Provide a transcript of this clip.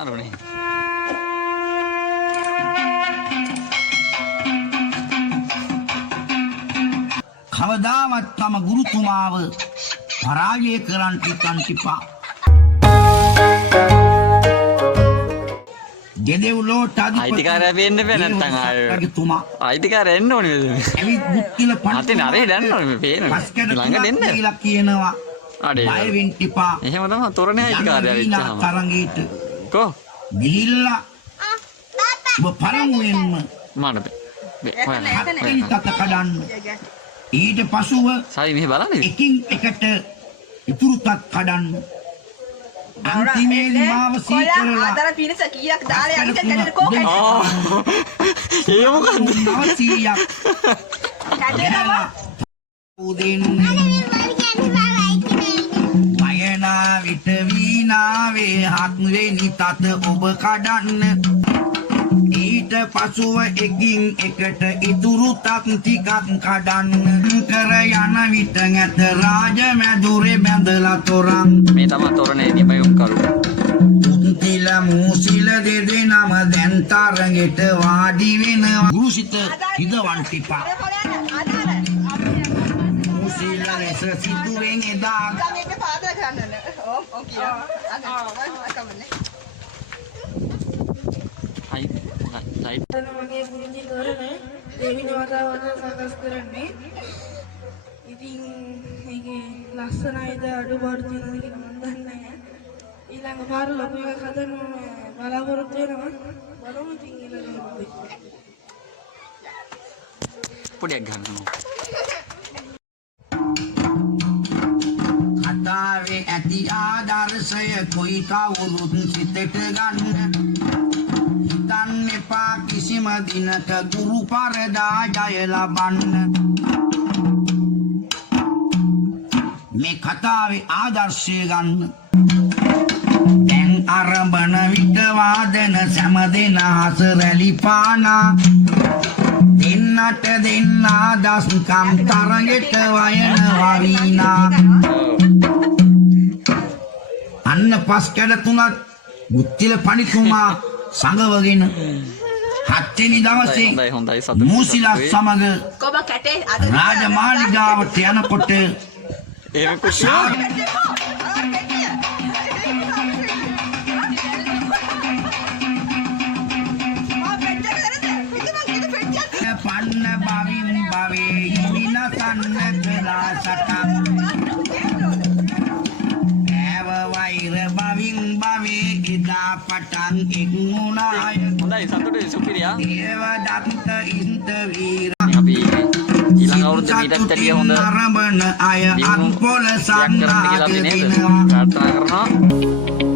අරුනේ. කවදාවත් තම ගුරුතුමාව පරාජය කරන්න තිපා. දෙදෙව්ලොවට අයිතිකාරයා වෙන්න බෑ නැත්තම් රජතුමා අයිතිකාරයා එන්න ඕනේ නේද? ඇවිත් බුක්කිල අතේ නරේ දැන්න ඕනේ මේ පේනවා. ළඟට එන්න. කියලා කියනවා. අඩේ. බය වෙන්න තිපා. එහෙම තමයි තොරණේ අයිතිකාරයා වෙච්චාම. තරංගීට කො ගිහිල්ලා ඔබ පළමුවෙන්ම මාඩ හත්වෙනි තත කඩන්න. ඊට පසුව සයි මෙහෙ බලන්නේ. එකින් එකට ඉතුරු තත් කඩන්න. අන්තිමේදී මාව සීකරලා ආදර පිරිස කීයක් දාලා යන්නේ කැඩෙන කෝකේ. ඒ මොකද්ද? 900ක් කැඩෙනවා. උදින් මයනා විට වීනාවේ හත්වෙනි තත ඔබ කඩන්න. ඊට පසුව එකින් එකට ඉතුරු තත් ටිකක් කඩන්න. කර යන විට නැත රාජ මැදුරේ බැඳලා තොරන්. මේ තමයි තොරණේ නිමයුම් කරු. උන්තිල මූසිල දෙදෙනම දැන් තරගෙට වාඩි වෙනවා. ගුරුසිත හිදවන් ටිපා. මූසිල ලෙස සිදුවෙන් එදා මේක පාදලා කරන්න. ඔව් කියනවා. අකමන්නේ. මගේ පුංචි තොරණ දෙවිනි වතාවට සකස් කරන්නේ. ඉතින් මේකේ ලස්සනයිද අඩුපාඩු තියෙනවද කියලා මම දන්නේ නැහැ. ඊළඟ පාර ලොකු එකක් හදන්න බලාපොරොත්තු වෙනවා. බලමු ඉතින් ඊළඟ පොඩ්ඩක් ගන්නවා. කතාවේ ඇති ආදර්ශය කොයි කවුරුත් සිතට ගන්න. හිතන්න එපා කිසිම දිනක ගුරු පරදා ජය ලබන්න. මේ කතාවේ ආදර්ශය ගන්න. දැන් අරඹන විට වාදන සෑම දෙනාස රැලි පානා. දෙන්නට දෙන්නා දස්කම් තරගෙට වයන වවිනා. අන්න පස් කැඩ තුනක් බුද්ධිල පඬිතුමා සංගවගෙන හත්වෙනි දවසේ හොඳයි සතුටු. මූසිලා සමග කොබ කැටේ අද රාජමාලිගාවට යනකොට එහෙම කුෂා පන්න බවින් බවේ හිමිනසන්න කළා සටන්. ඇව වෛර බවින් බවේ එදා පටන් එක්මුණාය. හොඳයි සතුටුයි සුපිරියා. ඒව දත්ත ඉන්ත වීර අපි ඊළඟ අවුරුද්දට ඊටත් වැඩිය හොඳ අරඹන අය අන්පොල දෙයක් කරන්න කියලා අපි නේද සංඝාත ප්‍රාර්ථනා කරනවා.